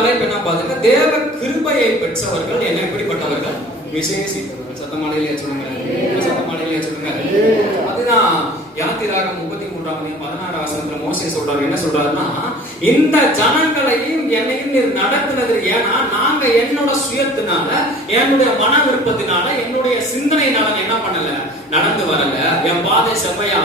தலைப்பு என்ன பாத்தீங்கன்னா தேவ கிருபையை பெற்றவர்கள் என்ன எப்படிப்பட்டவர்கள்? விசேஷித்தவர்கள். சத்தமாலையிலே சொல்லுங்க. சத்தமாலையிலே சொல்லுங்க? அதுதான் யாத்திராக முப்பத்தி மூன்றாம் பதினாறு ஆசனத்துல மோசே சொல்றாரு. என்ன சொல்றாருன்னா இந்த ஜனங்களையும் என்னையும் நீர் நடத்தினது ஏன்னா நாங்க என்னோட சுயத்தினால என்னுடைய மன விருப்பத்தினால என்னுடைய சிந்தனையினால நான் என்ன பண்ணல நடந்து வரல என் பாதை செவ்வையா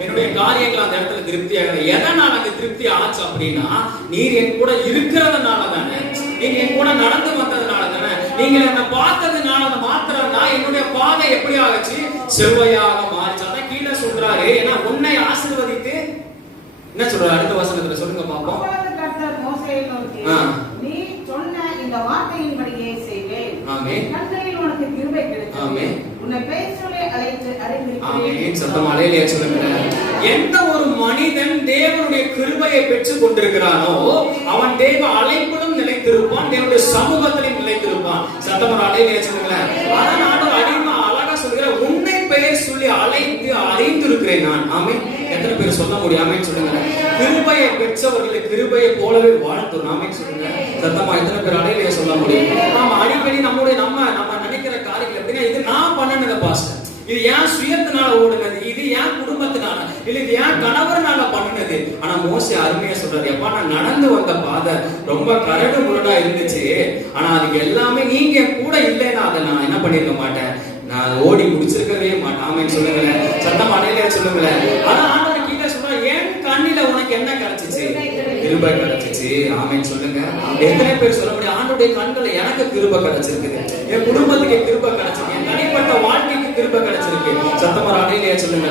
என்னுடைய காரியங்கள் அந்த இடத்துல திருப்தி ஆகல. எதனால அங்க திருப்தி ஆச்சு அப்படின்னா நீர் என் கூட இருக்கிறதுனால தானே. நீங்க என் கூட நடந்து வந்ததுனால தானே. நீங்க என்ன பார்த்ததுனால மாத்திரம் தான் என்னுடைய பாதை எப்படி ஆகுச்சு செவ்வையாக மாறிச்சு. அதான் கீழே சொல்றாரு ஏன்னா உன்னை ஆசீர்வதித்து என்ன சொல்றாரு அடுத்த வசனத்துல சொல்லுங்க பாப்போம் அப்பொழுது கர்த்தர் மோசேயை நோக்கி, ஆ. நீ சொன்ன இந்த வார்த்தையின்படியே செய்வேன். ஆமென். என் கண்களில் உனக்கு கிருபை கிடைத்தது. ஆமென். உன்னை பெயர் சொல்லி அழைத்து அறிந்திருக்கிறேன். ஆமென் சத்தம் அலையிலே சொல்லுங்க எந்த ஒரு மனிதன் தேவனுடைய கிருபையை பெற்றுக் கொண்டிருக்கிறானோ அவன் தேவ அழைப்பிலும் நிலைத்திருப்பான் தேவனுடைய சமூகத்திலும் நிலைத்திருப்பான் சத்தம் அலையிலே சொல்லுங்களேன் அதனால உன்னை சொல்லி அழைத்து அறிந்திருக்கிறேன் நான். ஆமென். எத்தனை பேர் சொல்ல முடியும்? சொல்லுங்க கிருபையை பெற்றவர்களை கிருபையை போலவே வாழ்த்தும் ஆமென் சொல்லுங்க சத்தமா எத்தனை பேர் அலையிலே சொல்ல முடியும்? ஆமா அடிக்கடி நம்முடைய நம்ம நம்ம நினைக்கிற காரியங்கள் எப்படின்னா இது நான் பண்ணினத பாஸ்டர் இது ஏன் சுயத்தினால ஓடுனது. இது ஏன் குடும்பத்தினால. இல்ல இது ஏன் கணவர்னால பண்ணுனது. ஆனா மோசி அருமையா சொல்றாரு. எப்பா நான் நடந்து வந்த பாதை ரொம்ப கரடு முரடா இருந்துச்சு. ஆனா அதுக்கு எல்லாமே நீங்க கூட இல்லைன்னா அதை நான் என்ன பண்ணிருக்க மாட்டேன்? நான் அதை ஓடி முடிச்சிருக்கவே மாட்டேன் ஆமைன்னு சொல்லுங்களேன் சத்தம் அடையில சொல்லுங்களேன் ஆனா ஆண்டவர் கீழே சொல்றா ஏன் கண்ணில உனக்கு என்ன கிடைச்சிச்சு? கிருப கிடைச்சிச்சு. ஆமைன்னு சொல்லுங்க. எத்தனை பேர் சொல்ல முடியும்? ஆண்டுடைய கண்களை எனக்கு கிருப கிடைச்சிருக்குது என் குடும்பத்துக்கு கிருப கிடைச்சிருக்கு. என் தனிப்பட்ட வாழ்க்கைக்கு கிருப கிடைச்சிருக்கு. சத்தமர் அடையிலேயே சொல்லுங்க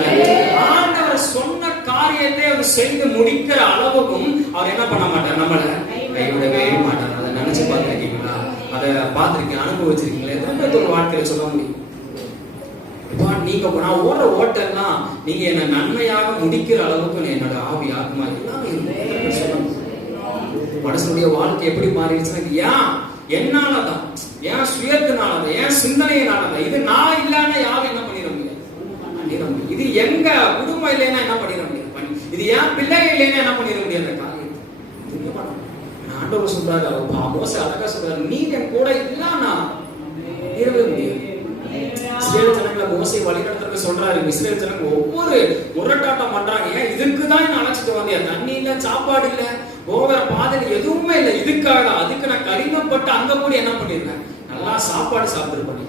ஆண்டவர் சொன்ன காரியத்தை அவர் செய்து முடிக்கிற அளவுக்கும் அவர் என்ன பண்ண மாட்டார்? நம்மள கைவிடவே மாட்டார். அதை நினைச்சு பார்த்துருக்கீங்களா? அதை பார்த்துருக்கீங்க அனுபவிச்சிருக்கீங்களா? எத்தனை பேர் ஒரு வாழ்க்கையில சொல்ல முடியும்? நீங்க நான் ஓடுற ஓட்டெல்லாம் நீங்க என்ன நன்மையாக முடிக்கிற அளவுக்கு என்னோட ஆவி ஆத்மா எல்லாமே இருக்கும். எத்தனை மனுஷனுடைய வாழ்க்கை எப்படி மாறிடுச்சுன்னா ஏன்? என்னாலதான்? ஏன் சுயத்தினாலதான்? ஏன் சிந்தனையினாலதான்? இது நான் இல்லைன்னா யாரும் என்ன பண்ணிட முடியாது? இது எங்க குடும்பம் இல்லைன்னா என்ன பண்ணிட முடியாது? பண்ணி- இது ஏன் பிள்ளைங்க இல்லைன்னா என்ன பண்ணிட முடியாது? காரியத்தை. ஆண்டவர் சொல்றாரு அவர் பா- அழகா சொல்றாரு நீ கூட இல்லைன்னா இருக்கவே முடியாது இஸ்ரேல் ஜனங்களை மோசை வழிநடத்துறதுக்கு சொல்றாரு. இஸ்ரேல் ஜனங்க ஒவ்வொரு முரட்டாட்டம் பண்றாங்க. ஏன் இதுக்கு தான் என்ன அழைச்சிட்டு வந்தியா தண்ணி இல்ல சாப்பாடு இல்ல போகிற பாதை எதுவுமே இல்ல. இதுக்காக அதுக்கு நான் கடினப்பட்டு அங்க போய் என்ன பண்ணிருந்தேன் நல்லா சாப்பாடு சாப்பிட்டுருப்பேன்